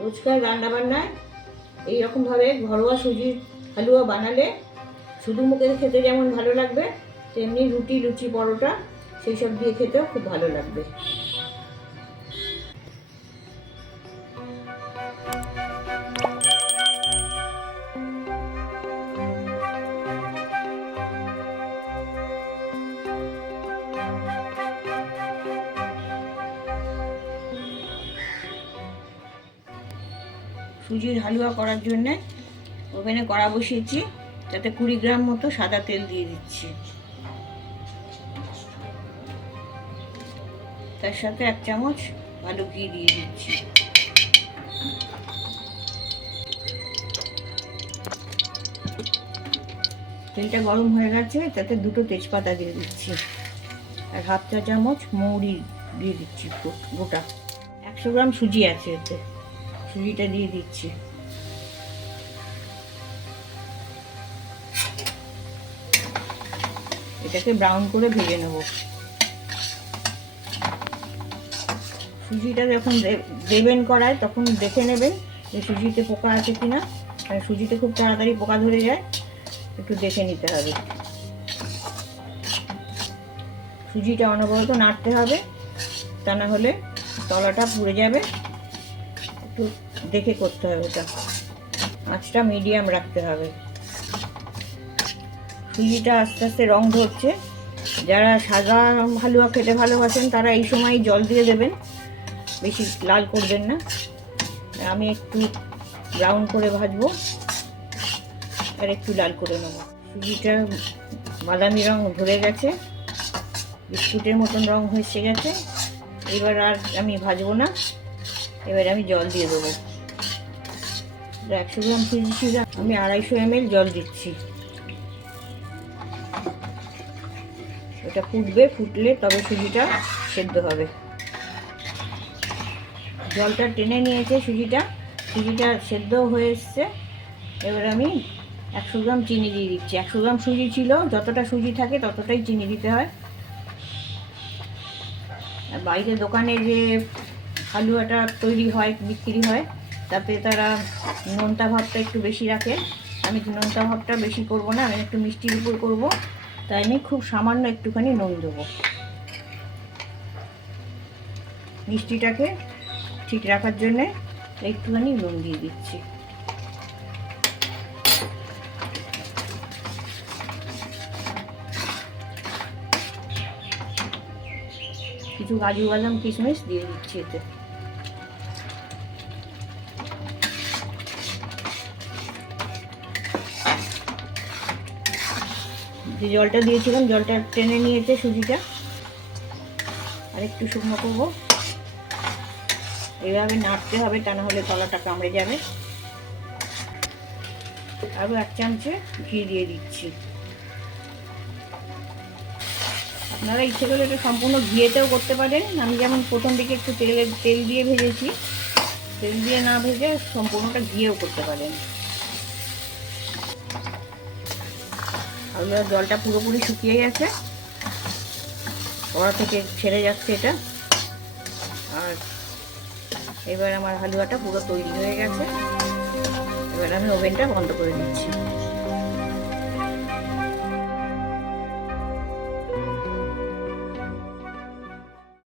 রোজকার রান্নাবান্নায় এইরকমভাবে ঘরোয়া সুজির হালুয়া বানালে শুধু মুখে খেতে যেমন ভালো লাগবে, তেমনি রুটি, লুচি, পরোটা সেই সব দিয়ে খেতেও খুব ভালো লাগবে। সুজির হালুয়া করার জন্যে ওভেনে কড়া বসিয়েছি, তাতে 20 গ্রাম মতো সাদা তেল দিয়ে দিচ্ছি। তার সাথে 1 চামচ ভালো ঘি দিয়ে দিচ্ছি। তেলটা গরম হয়ে গেছে, তাতে 2টো তেজপাতা দিয়ে দিচ্ছি আর 1/2 চা চামচ মৌরি দিয়ে দিচ্ছি গোটা। 100 গ্রাম সুজি আছে এতে, সুজিটা দিয়ে দিচ্ছি। এটাকে ব্রাউন করে ভেজে নেব। সুজিটা যখন দেবেন কড়ায় তখন দেখে নেবেন যে সুজিতে পোকা আছে কিনা, কারণ সুজিতে খুব তাড়াতাড়ি পোকা ধরে যায়, একটু দেখে নিতে হবে। সুজিটা অনবরত নাড়তে হবে, তা না হলে তলাটা পুড়ে যাবে। একটু দেখে করতে হবে, এটা আঁচটা মিডিয়াম রাখতে হবে। সুজিটা আস্তে আস্তে রং ধরছে। যারা সাদা হালুয়া খেতে ভালোবাসেন তারা এই সময় জল দিয়ে দেবেন, বেশি লাল করবেন না। আমি একটু ব্রাউন করে ভাজবো আর একটু লাল করে নেব। সুজিটা বাদামি রং ধরে গেছে, বিস্কুটের মতন রং হয়ে গেছে। এবার আর আমি ভাজবো না, এবার আমি জল দিয়ে দেবো। 100 গ্রাম সুজি ছিল, আমি 250 ml জল দিচ্ছি। এটা ফুটবে, ফুটলে তবে সুজিটা সেদ্ধ হবে। জলটা টেনে নিয়েছে সুজিটা সেদ্ধ হয়ে এসছে। এবার আমি 100 গ্রাম চিনি দিয়ে দিচ্ছি। 100 গ্রাম সুজি ছিল, যতটা সুজি থাকে ততটাই চিনি দিতে হয়। আর বাইরে দোকানে যে হালুয়াটা তৈরি হয়, বিক্রি হয়, তাতে তারা নোনতা ভাবটা একটু বেশি রাখে। আমি নোনতা ভাবটা বেশি করব না, আমি একটু মিষ্টির উপর করব, তাই আমি খুব সামান্য একটুখানি নুন দেবো। মিষ্টিটাকে ঠিক রাখার জন্যে একটুখানি নুন দিয়ে দিচ্ছি। কিছু কাজু বাদাম কিশমিশ দিয়ে দিচ্ছি এতে। যে জলটা দিয়েছিলাম জলটা টেনে নিয়েছে সুজিটা, আর একটু শুকনো করবো। এইভাবে নাড়তে হবে, তা না হলে তলাটা কামড়ে যাবে। আরও 1 চামচে ঘি দিয়ে দিচ্ছি। আপনারা ইচ্ছে করলে এটা সম্পূর্ণ ঘিয়েতেও করতে পারেন। আমি যেমন প্রথম দিকে একটু তেল দিয়ে ভেজেছি, তেল দিয়ে না ভেজে সম্পূর্ণটা ঘিয়েও করতে পারেন। আর জলটা পুরোপুরি শুকিয়ে গেছে, কড়া থেকে ছেড়ে যাচ্ছে এটা। আর এবার আমার হালুয়াটা পুরো তৈরি হয়ে গেছে। এবার আমি ওভেনটা বন্ধ করে দিচ্ছি।